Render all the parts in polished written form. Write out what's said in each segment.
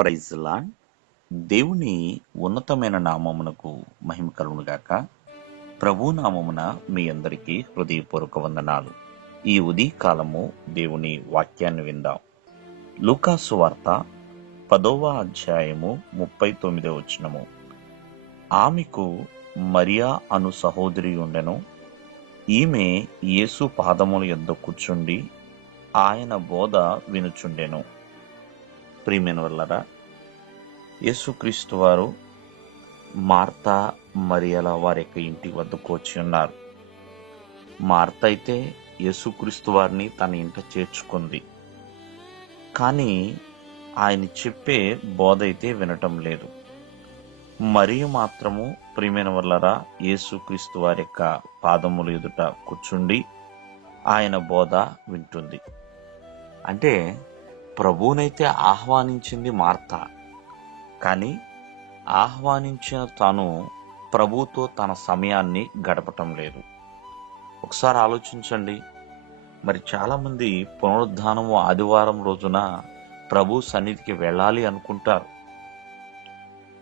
Praise lord. దేవుని ఉన్నతమైన నామమునకు మహిమ కలుగునుగాక. ప్రభు నామమున మీ అందరికీ హృదయపూర్వక వందనాలు. ఈ ఉదయకాలము దేవుని వాక్యాన్ని విందాం. లూకాసు వార్త 10వ అధ్యాయము 39వ వచనము. ఆమెకు మరియా అను సహోదరి ఉండెను. ఈమె యేసు పాదముల యొద్ద కూర్చుండి ఆయన బోధ వినుచుండెను. ప్రియమైన వాళ్ళరా, యేసుక్రీస్తు వారు మార్తా మరియల వారి యొక్క ఇంటి వద్దకు వచ్చి ఉన్నారు. మార్త అయితే యేసుక్రీస్తు వారిని తన ఇంట చేర్చుకుంది, కానీ ఆయన చెప్పే బోధ అయితే వినటం లేదు. మరియు మాత్రము ప్రియమైన వాళ్ళరా, యేసుక్రీస్తు వారి యొక్క పాదముల ఎదుట కూర్చుండి ఆయన బోధ వింటుంది. అంటే ప్రభువునైతే ఆహ్వానించింది మార్త, కానీ ఆహ్వానించిన తాను ప్రభుతో తన సమయాన్ని గడపటం లేదు. ఒకసారి ఆలోచించండి. మరి చాలామంది పునరుద్ధానము ఆదివారం రోజున ప్రభు సన్నిధికి వెళ్ళాలి అనుకుంటారు.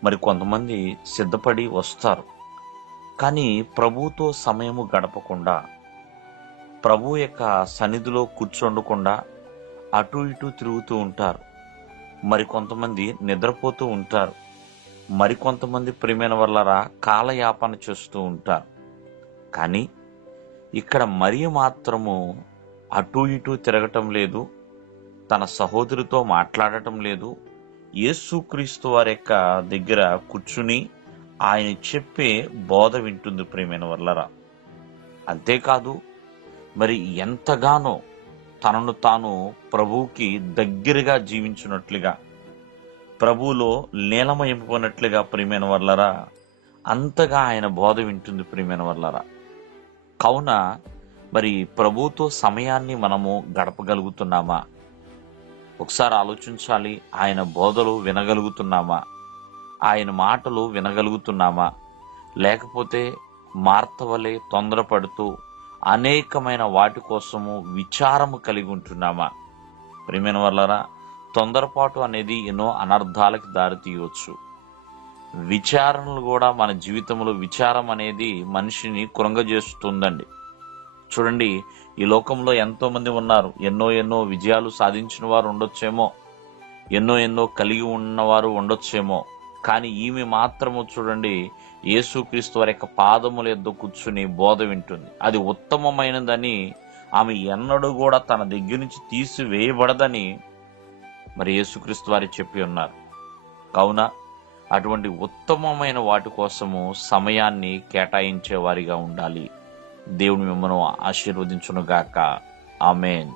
మరి కొంతమంది సిద్ధపడి వస్తారు, కానీ ప్రభుతో సమయము గడపకుండా, ప్రభు యొక్క సన్నిధిలో కూర్చోండకుండా అటు ఇటు తిరుగుతూ ఉంటారు. మరి కొంతమంది నిద్రపోతూ ఉంటారు. మరి కొంతమంది ప్రియమైన వాళ్ళరా కాలయాపన చేస్తూ ఉంటారు. కానీ ఇక్కడ మరియ మాత్రము అటు ఇటు తిరగటం లేదు, తన సహోదరితో మాట్లాడటం లేదు. యేసుక్రీస్తు వారి యొక్క దగ్గర కూర్చుని ఆయన చెప్పే బోధ వింటుంది ప్రియమైన వాళ్ళరా. అంతేకాదు, మరి ఎంతగానో తనను తాను ప్రభువుకి దగ్గరగా జీవించినట్లుగా, ప్రభువులో లీనమైపోయినట్లుగా ప్రియమైన వాళ్ళరా అంతగా ఆయన బోధ వింటుంది ప్రియమైన వాళ్ళరా. కావున మరి ప్రభువుతో సమయాన్ని మనము గడపగలుగుతున్నామా? ఒకసారి ఆలోచించాలి. ఆయన బోధలు వినగలుగుతున్నామా? ఆయన మాటలు వినగలుగుతున్నామా? లేకపోతే మార్త వలె తొందరపడుతూ అనేకమైన వాటి కోసము విచారము కలిగి ఉంటున్నామా? ప్రియమైన వాళ్ళరా, తొందరపాటు అనేది ఎన్నో అనర్థాలకు దారితీయవచ్చు. విచారణలు కూడా మన జీవితంలో విచారం అనేది మనిషిని కృంగజేస్తుందండి. చూడండి, ఈ లోకంలో ఎంతో మంది ఉన్నారు. ఎన్నో విజయాలు సాధించిన వారు ఉండొచ్చేమో, ఎన్నో కలిగి ఉన్నవారు ఉండొచ్చేమో, కానీ ఈమె మాత్రము చూడండి యేసుక్రీస్తు వారి యొక్క పాదముల యొద్ద కూర్చుని బోధ వింటుంది. అది ఉత్తమమైనదని, ఆమె ఎన్నడూ కూడా తన దగ్గర నుంచి తీసివేయబడదని మరి యేసుక్రీస్తు వారు చెప్పి ఉన్నారు. కావున అటువంటి ఉత్తమమైన వాటి కోసము సమయాన్ని కేటాయించే వారిగా ఉండాలి. దేవుని మిమ్మల్ని ఆశీర్వదించునుగాక. ఆమేన్.